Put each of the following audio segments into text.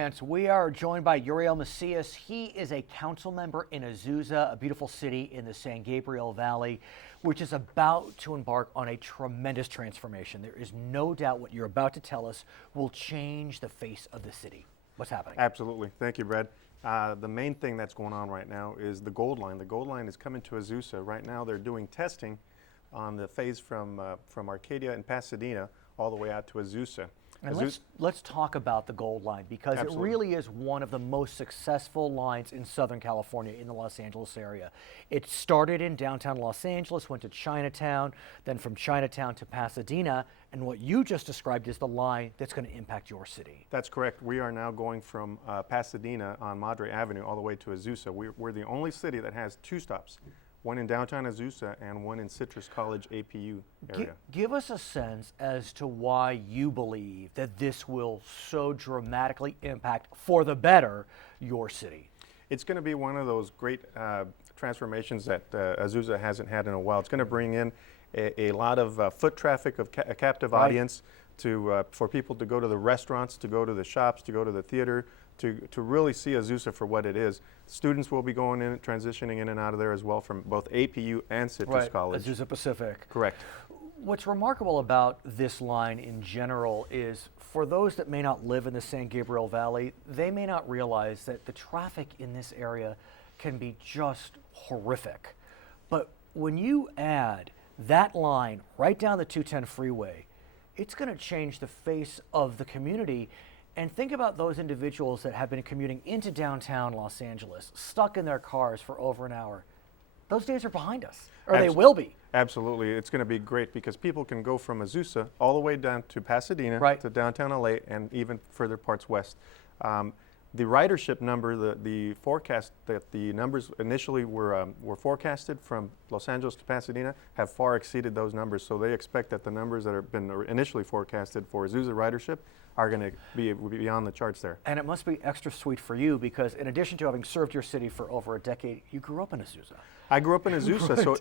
Pomerance. We are joined by Uriel Macias. He is a council member in Azusa, a beautiful city in the San Gabriel Valley, which is about to embark on a tremendous transformation. There is no doubt what you're about to tell us will change the face of the city. What's happening? Absolutely. Thank you, Brad. The main thing that's going on right now is the Gold Line. The Gold Line is coming to Azusa. Right now they're doing testing on the phase from Arcadia and Pasadena all the way out to Azusa. And let's talk about the Gold Line, because Absolutely. It really is one of the most successful lines in Southern California, in the Los Angeles area. It started in downtown Los Angeles, went to Chinatown, then from Chinatown to Pasadena, and what you just described is the line that's going to impact your city. That's correct. We are now going from Pasadena on Madre Avenue all the way to Azusa. We're the only city that has two stops. One in downtown Azusa and one in Citrus College APU area. Give us a sense as to why you believe that this will so dramatically impact, for the better, your city. It's going to be one of those great transformations that Azusa hasn't had in a while. It's going to bring in a lot of foot traffic, of a captive audience, for people to go to the restaurants, to go to the shops, to go to the theater, to really see Azusa for what it is. Students will be going in, transitioning in and out of there as well from both APU and Citrus College. Azusa Pacific. Correct. What's remarkable about this line in general is, for those that may not live in the San Gabriel Valley, they may not realize that the traffic in this area can be just horrific. But when you add that line right down the 210 freeway, it's going to change the face of the community. And think about those individuals that have been commuting into downtown Los Angeles, stuck in their cars for over an hour. Those days are behind us, or they will be. Absolutely. It's going to be great because people can go from Azusa all the way down to Pasadena, to downtown LA, and even further parts west. The ridership number, the forecast that the numbers initially were forecasted from Los Angeles to Pasadena have far exceeded those numbers. So they expect that the numbers that have been initially forecasted for Azusa ridership are going to be beyond the charts there. And it must be extra sweet for you because, in addition to having served your city for over a decade, you grew up in Azusa. I grew up in Azusa, so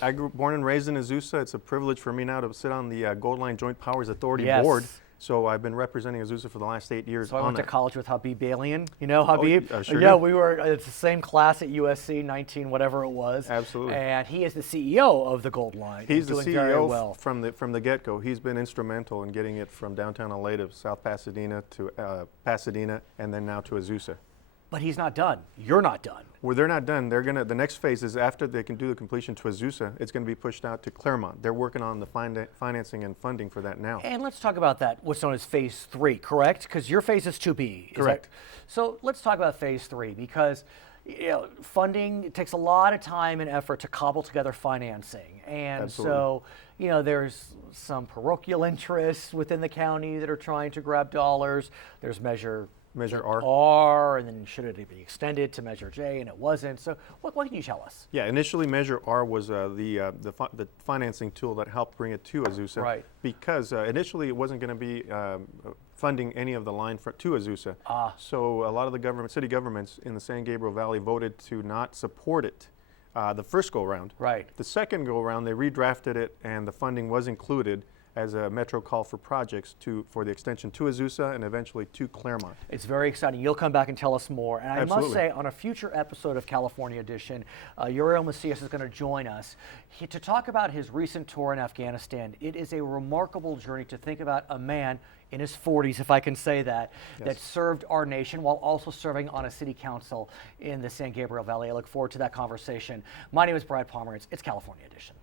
I grew born and raised in Azusa. It's a privilege for me now to sit on the Gold Line Joint Powers Authority board. So I've been representing Azusa for the last 8 years. So I went to college with Habib Balian. You know Habib? Sure yeah, do. we were at the same class at USC, 19 whatever it was. Absolutely. And he is the CEO of the Gold Line. He's the doing CEO very well. from the get-go. He's been instrumental in getting it from downtown LA to South Pasadena to Pasadena, and then now to Azusa. But he's not done. You're not done. Well, they're not done. The next phase is after they can do the completion to Azusa, it's going to be pushed out to Claremont. They're working on the financing and funding for that now. And let's talk about that, what's known as Phase 3, correct? Because your phase is 2B. Correct. So let's talk about Phase 3, because funding, it takes a lot of time and effort to cobble together financing. And so, there's some parochial interests within the county that are trying to grab dollars. There's Measure R, and then should it be extended to Measure J, and it wasn't. So what can you tell us? Yeah, initially Measure R was the financing tool that helped bring it to Azusa. Right. Because initially it wasn't going to be funding any of the line to Azusa. So a lot of the city governments in the San Gabriel Valley voted to not support it the first go-around. Right. The second go-around, they redrafted it, and the funding was included as a Metro call for projects for the extension to Azusa and eventually to Claremont. It's very exciting. You'll come back and tell us more. And I must say, on a future episode of California Edition, Uriel Macias is going to join us to talk about his recent tour in Afghanistan. It is a remarkable journey to think about a man in his 40s, if I can say that, that served our nation while also serving on a city council in the San Gabriel Valley. I look forward to that conversation. My name is Brad Pomerance. It's California Edition.